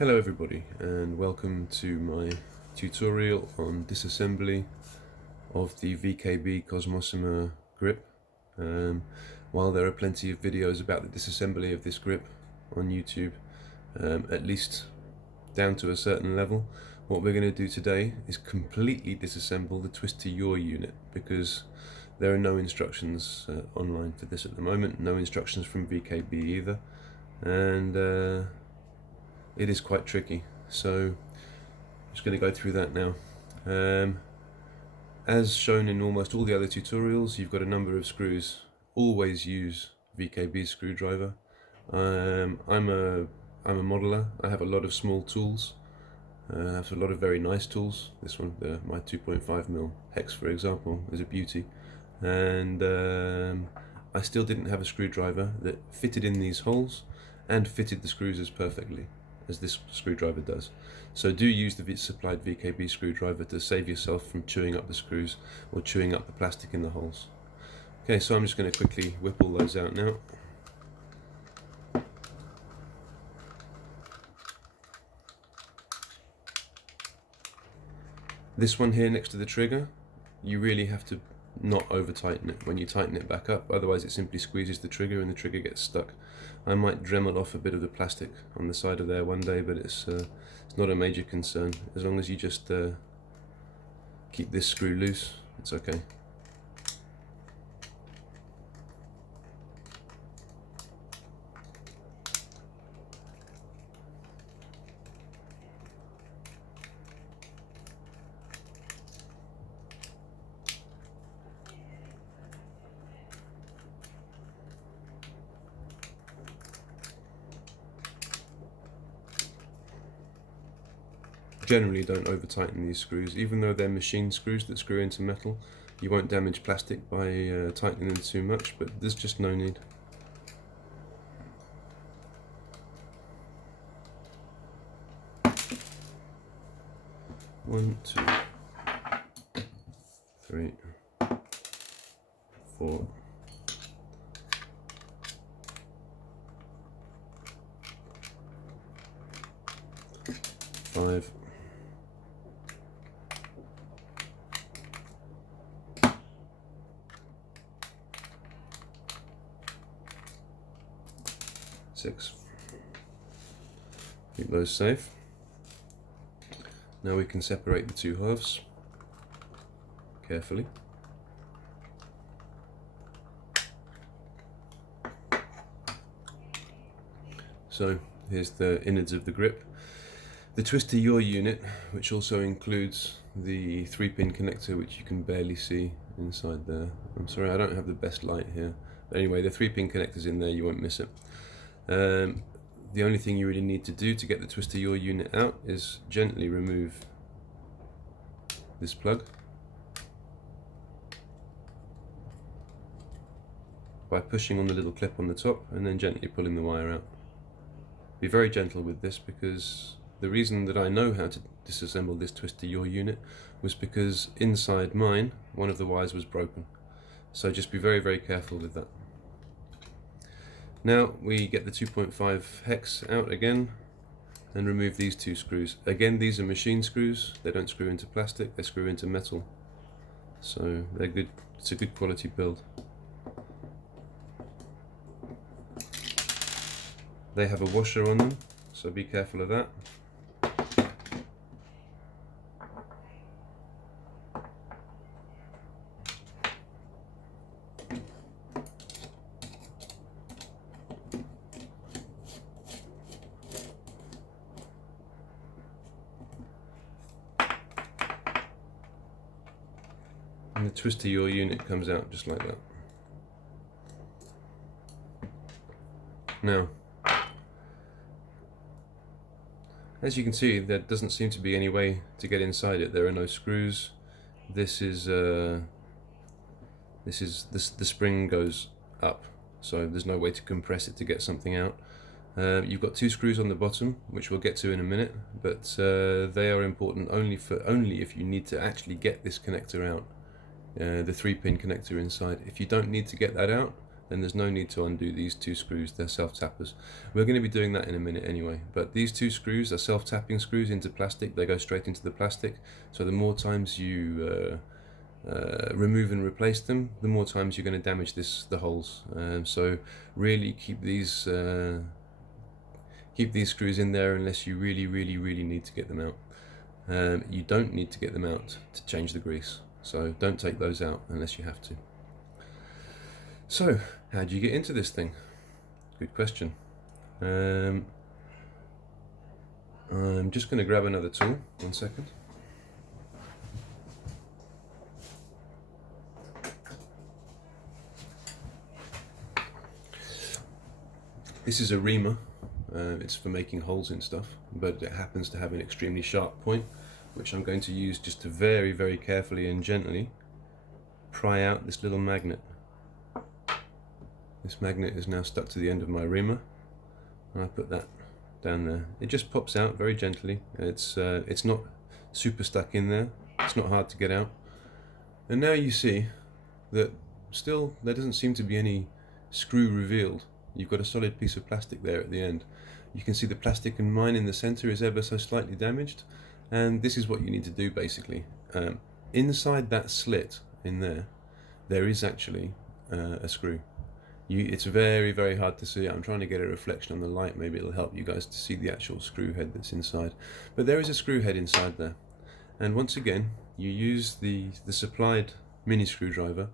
Hello everybody, and welcome to my tutorial on disassembly of the VKB Kosmosima grip. While there are plenty of videos about the disassembly of this grip on YouTube, at least down to a certain level, what we're going to do today is completely disassemble the Twist-to-Yaw unit, because there are no instructions online for this at the moment, no instructions from VKB either, and it is quite tricky, so I'm just going to go through that now. As shown in almost all the other tutorials, you've got a number of screws. Always use VKB screwdriver. I'm a modeler. I have a lot of small tools. I have a lot of very nice tools. This one, my 2.5mm hex, for example, is a beauty. And I still didn't have a screwdriver that fitted in these holes and fitted the screws as perfectly as this screwdriver does. So do use the supplied VKB screwdriver to save yourself from chewing up the screws or chewing up the plastic in the holes. Okay, so I'm just going to quickly whip all those out now. This one here next to the trigger, you really have to not over tighten it when you tighten it back up, otherwise it simply squeezes the trigger and the trigger gets stuck. I might Dremel off a bit of the plastic on the side of there one day, but it's not a major concern. As long as you just keep this screw loose, it's okay. Generally don't over tighten these screws, even though they're machine screws that screw into metal. You won't damage plastic by tightening them too much, but there's just no need. One, two, three, four, five, six. Keep those safe. Now we can separate the two halves carefully. So here's the innards of the grip. The Twist-to-Yaw unit, which also includes the 3-pin connector, which you can barely see inside there. I'm sorry, I don't have the best light here. But anyway, the 3-pin connector's in there, you won't miss it. The only thing you really need to do to get the Twist-to-Yaw unit out is gently remove this plug by pushing on the little clip on the top and then gently pulling the wire out. Be very gentle with this, because the reason that I know how to disassemble this Twist-to-Yaw unit was because inside mine one of the wires was broken. So just be very, very careful with that. Now we get the 2.5 hex out again and remove these two screws. Again, these are machine screws. They don't screw into plastic, they screw into metal. So they're good. It's a good quality build. They have a washer on them, so be careful of that. And the Twist-to-Yaw unit comes out just like that. Now, as you can see, there doesn't seem to be any way to get inside it. There are no screws. The spring goes up, so there's no way to compress it to get something out. You've got two screws on the bottom, which we'll get to in a minute, but they are important only if you need to actually get this connector out, the 3-pin connector inside. If you don't need to get that out, then there's no need to undo these two screws. They're self-tappers. We're going to be doing that in a minute anyway, but these two screws are self-tapping screws into plastic. They go straight into the plastic, so the more times you remove and replace them, the more times you're going to damage the holes. So really keep these screws in there unless you really need to get them out. You don't need to get them out to change the grease, so don't take those out unless you have to. So, how do you get into this thing? Good question. I'm just going to grab another tool. 1 second. This is a reamer. It's for making holes in stuff, but it happens to have an extremely sharp point, which I'm going to use just to very carefully and gently pry out this little magnet. This magnet is now stuck to the end of my reamer, and I put that down there. It just pops out very gently. It's not super stuck in there. It's not hard to get out. And now you see that still there doesn't seem to be any screw revealed. You've got a solid piece of plastic there at the end. You can see the plastic in mine in the center is ever so slightly damaged, and this is what you need to do basically. Inside that slit in there, there is actually a screw. It's very hard to see. I'm trying to get a reflection on the light. Maybe it'll help you guys to see the actual screw head that's inside. But there is a screw head inside there. And once again, you use the supplied mini screwdriver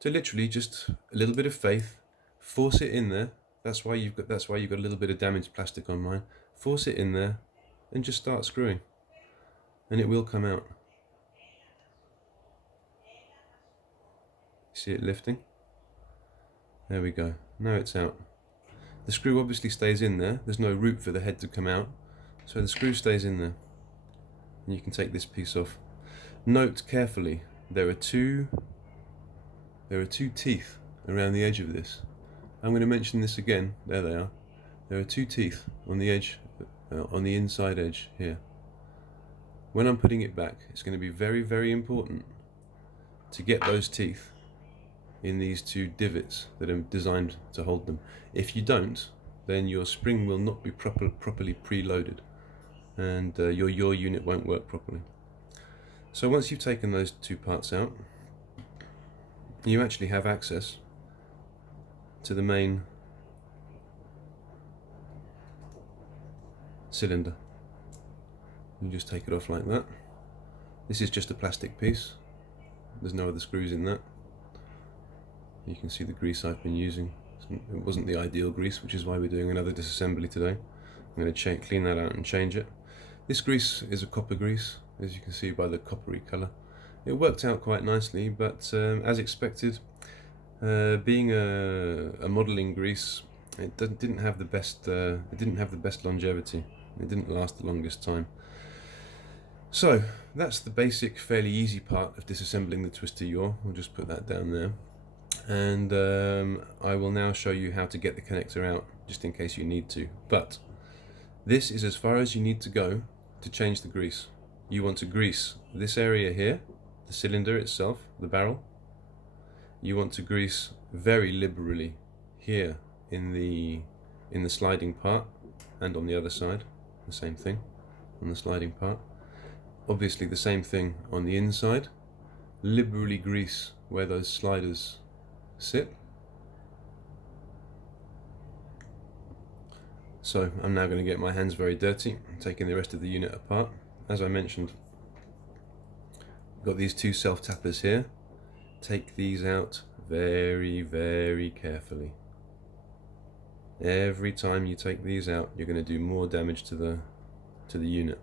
to literally just a little bit of faith, force it in there. That's why you've got a little bit of damaged plastic on mine. Force it in there and just start screwing. And it will come out. See it lifting? There we go. Now it's out. The screw obviously stays in there. There's no route for the head to come out, so the screw stays in there. And you can take this piece off. Note carefully, there are two teeth around the edge of this. I'm going to mention this again. There they are. There are two teeth on the edge, on the inside edge here. When I'm putting it back, it's going to be very important to get those teeth in these two divots that are designed to hold them. If you don't, then your spring will not be properly preloaded, and your yaw unit won't work properly. So once you've taken those two parts out, you actually have access to the main cylinder. You just take it off like that. This is just a plastic piece. There's no other screws in that. You can see the grease I've been using. It wasn't the ideal grease, which is why we're doing another disassembly today. I'm going to clean that out and change it. This grease is a copper grease, as you can see by the coppery colour. It worked out quite nicely, but as expected, being a modelling grease, it didn't have the best. It didn't have the best longevity. It didn't last the longest time. So that's the basic, fairly easy part of disassembling the Twist-to-Yaw. We'll just put that down there. And I will now show you how to get the connector out, just in case you need to. But this is as far as you need to go to change the grease. You want to grease this area here, the cylinder itself, the barrel. You want to grease very liberally here in the sliding part, and on the other side, the same thing on the sliding part. Obviously the same thing on the inside. Liberally grease where those sliders sit. So I'm now going to get my hands very dirty, taking the rest of the unit apart. As I mentioned, got these two self-tappers here. Take these out very carefully. Every time you take these out, you're going to do more damage to the unit.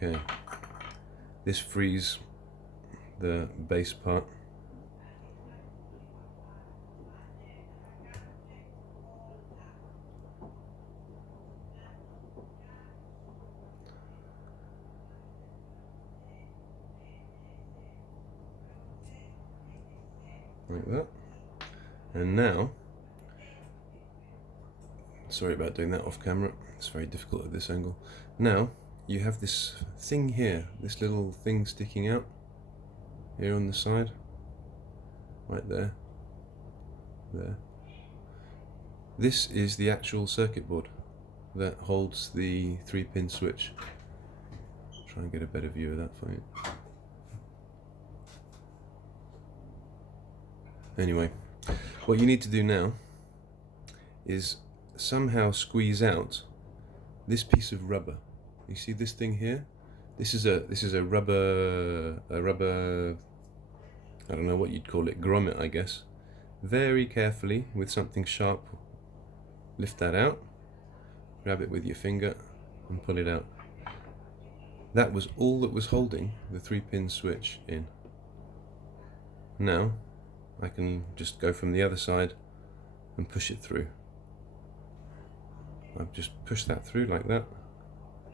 Okay, this frees the base part. Like that. And now Sorry about doing that off camera, it's very difficult at this angle. Now you have this thing here, this little thing sticking out here on the side, right there. This is the actual circuit board that holds the 3-pin switch. Try and get a better view of that for you. Anyway, what you need to do now is somehow squeeze out this piece of rubber. You see this thing here? This is a rubber I don't know what you'd call it, grommet I guess. Very carefully with something sharp, lift that out, grab it with your finger and pull it out. That was all that was holding the 3-pin switch in. Now I can just go from the other side and push it through. I've just pushed that through like that,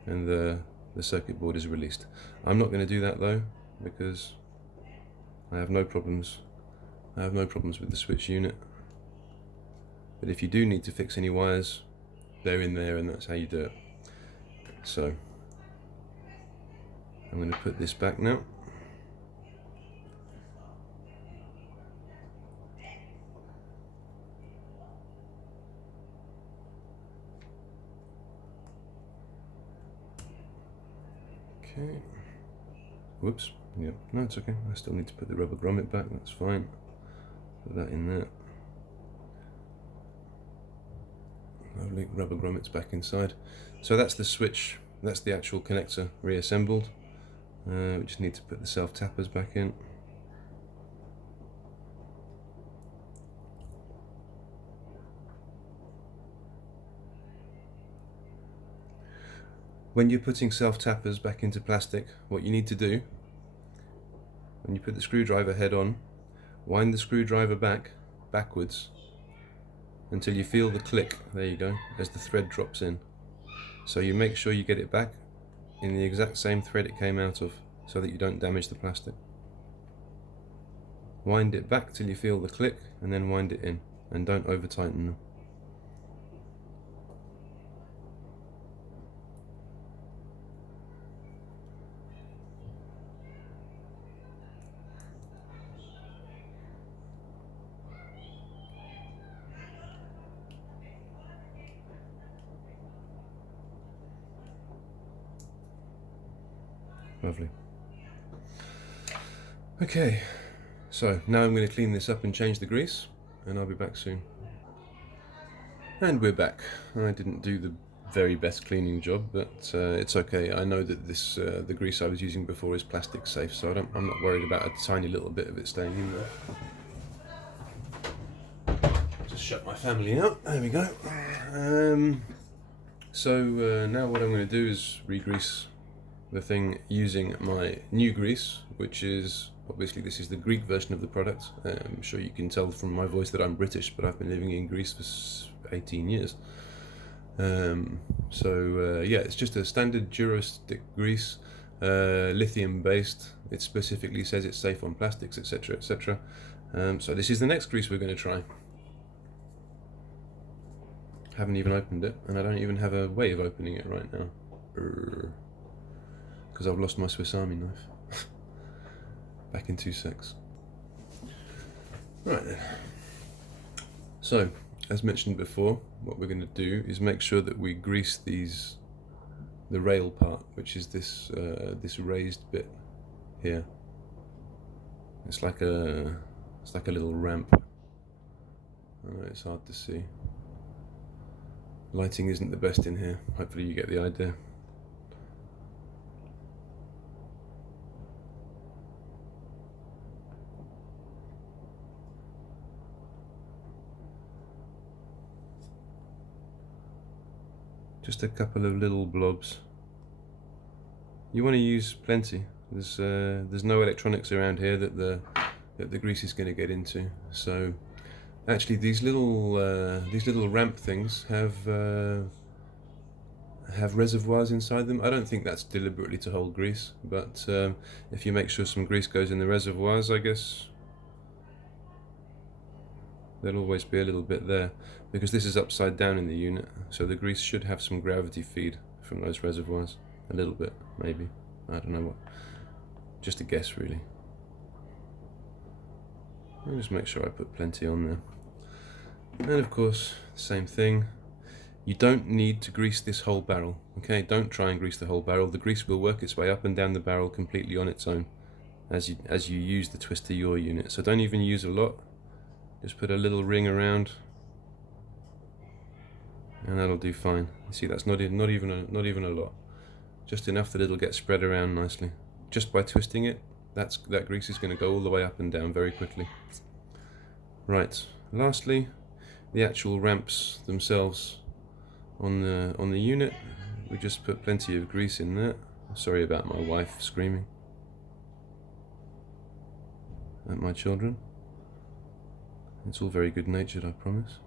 and the circuit board is released. I'm not going to do that though, because I have no problems. With the switch unit. But if you do need to fix any wires, they're in there, and that's how you do it. So I'm going to put this back now. Okay. Whoops. Yeah. No, it's okay. I still need to put the rubber grommet back. That's fine. Put that in there. Lovely. Rubber grommet's back inside. So that's the switch. That's the actual connector reassembled. We just need to put the self-tappers back in. When you're putting self-tappers back into plastic, what you need to do, when you put the screwdriver head on, wind the screwdriver backwards until you feel the click, there you go, as the thread drops in. So you make sure you get it back in the exact same thread it came out of, so that you don't damage the plastic. Wind it back till you feel the click, and then wind it in, and don't over tighten them. Lovely. Okay, so now I'm going to clean this up and change the grease, and I'll be back soon. And we're back. I didn't do the very best cleaning job, but it's okay. I know that this the grease I was using before is plastic safe, so I'm not worried about a tiny little bit of it staying in there. Just shut my family out. There we go. So now what I'm going to do is re-grease the thing using my new grease, which is obviously this is the Greek version of the product. I'm sure you can tell from my voice that I'm British, but I've been living in Greece for 18 years. Yeah, it's just a standard Durostick grease, lithium based. It specifically says it's safe on plastics, etc, etc. So this is the next grease we're going to try. Haven't even opened it, and I don't even have a way of opening it right now. Because I've lost my Swiss Army knife. Back in 2 secs. Right then. So, as mentioned before, what we're going to do is make sure that we grease the rail part, which is this this raised bit here. It's like a little ramp. I know it's hard to see. Lighting isn't the best in here. Hopefully you get the idea. Just a couple of little blobs. You want to use plenty. There's no electronics around here that the grease is going to get into. So actually these little ramp things have reservoirs inside them. I don't think that's deliberately to hold grease, but if you make sure some grease goes in the reservoirs, I guess there'll always be a little bit there. because this is upside down in the unit, so the grease should have some gravity feed from those reservoirs. A little bit, maybe. I don't know what. Just a guess, really. I'll just make sure I put plenty on there. And of course, same thing. You don't need to grease this whole barrel, okay? Don't try and grease the whole barrel. The grease will work its way up and down the barrel completely on its own as you use the Twist-to-Yaw unit. So don't even use a lot. Just put a little ring around, and that'll do fine. You see, that's not even a lot. Just enough that it'll get spread around nicely. Just by twisting it, that grease is going to go all the way up and down very quickly. Right. Lastly, the actual ramps themselves on the unit. We just put plenty of grease in there. Sorry about my wife screaming at my children. It's all very good natured, I promise.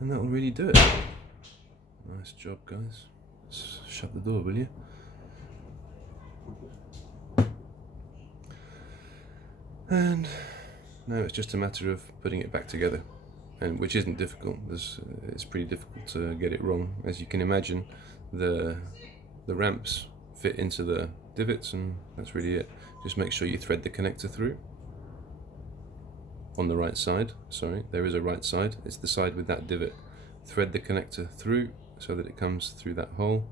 And that'll really do it. Nice job, guys. Shut the door, will you? And now it's just a matter of putting it back together, and which isn't difficult. It's pretty difficult to get it wrong. As you can imagine, the ramps fit into the divots, and that's really it. Just make sure you thread the connector through. On the right side, sorry, there is a right side. It's the side with that divot. Thread the connector through so that it comes through that hole.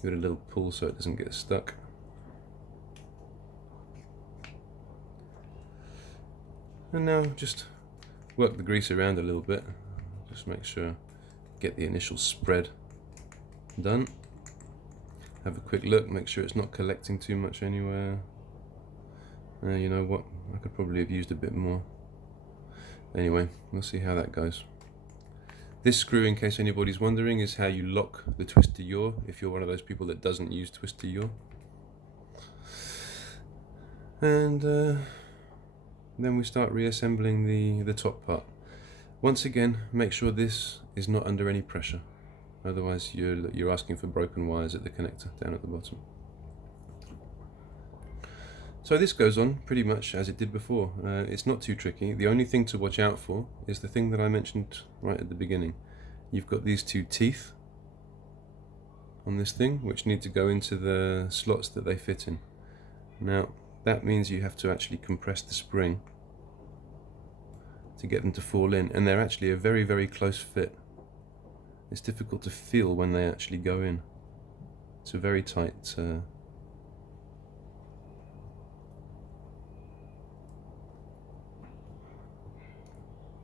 Give it a little pull so it doesn't get stuck. And now just work the grease around a little bit. Just make sure, get the initial spread done. Have a quick look, make sure it's not collecting too much anywhere. You know what, I could probably have used a bit more. Anyway, we'll see how that goes. This screw, in case anybody's wondering, is how you lock the Twist-to-Yaw if you're one of those people that doesn't use Twist-to-Yaw. And then we start reassembling the top part. Once again, make sure this is not under any pressure. Otherwise you're asking for broken wires at the connector down at the bottom. So this goes on pretty much as it did before. It's not too tricky. The only thing to watch out for is the thing that I mentioned right at the beginning. You've got these two teeth on this thing which need to go into the slots that they fit in. Now that means you have to actually compress the spring to get them to fall in, and they're actually a very, very close fit. It's difficult to feel when they actually go in. It's a very tight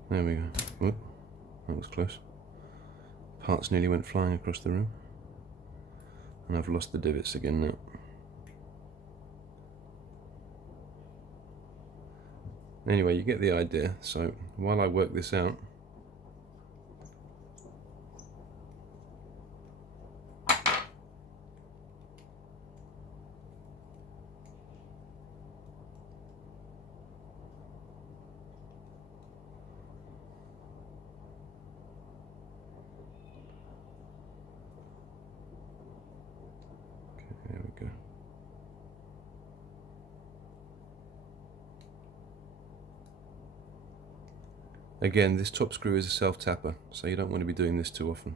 there we go. Whoop, that was close. Parts nearly went flying across the room. And I've lost the divots again now. Anyway, you get the idea. So while I work this out, there we go. Again, this top screw is a self-tapper, so you don't want to be doing this too often.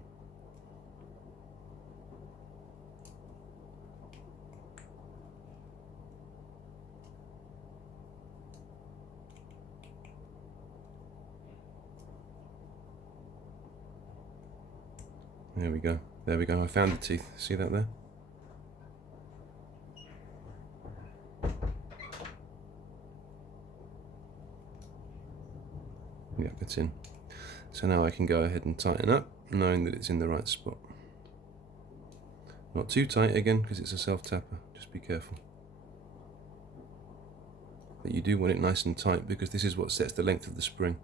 There we go. There we go. I found the teeth. See that there? Yep, it's in. So now I can go ahead and tighten up, knowing that it's in the right spot. Not too tight again, because it's a self-tapper. Just be careful. But you do want it nice and tight, because this is what sets the length of the spring.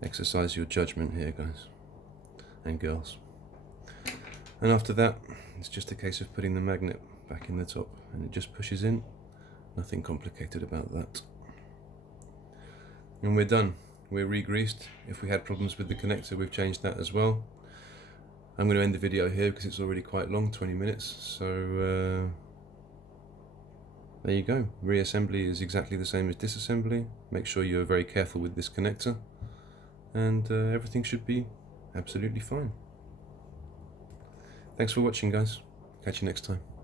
Exercise your judgment here, guys and girls. And after that, it's just a case of putting the magnet back in the top, and it just pushes in. Nothing complicated about that. And we're done. we're re-greased. If we had problems with the connector, we've changed that as well. I'm going to end the video here because it's already quite long, 20 minutes. So there you go. Reassembly is exactly the same as disassembly. Make sure you're very careful with this connector, and everything should be absolutely fine. Thanks for watching, guys. Catch you next time.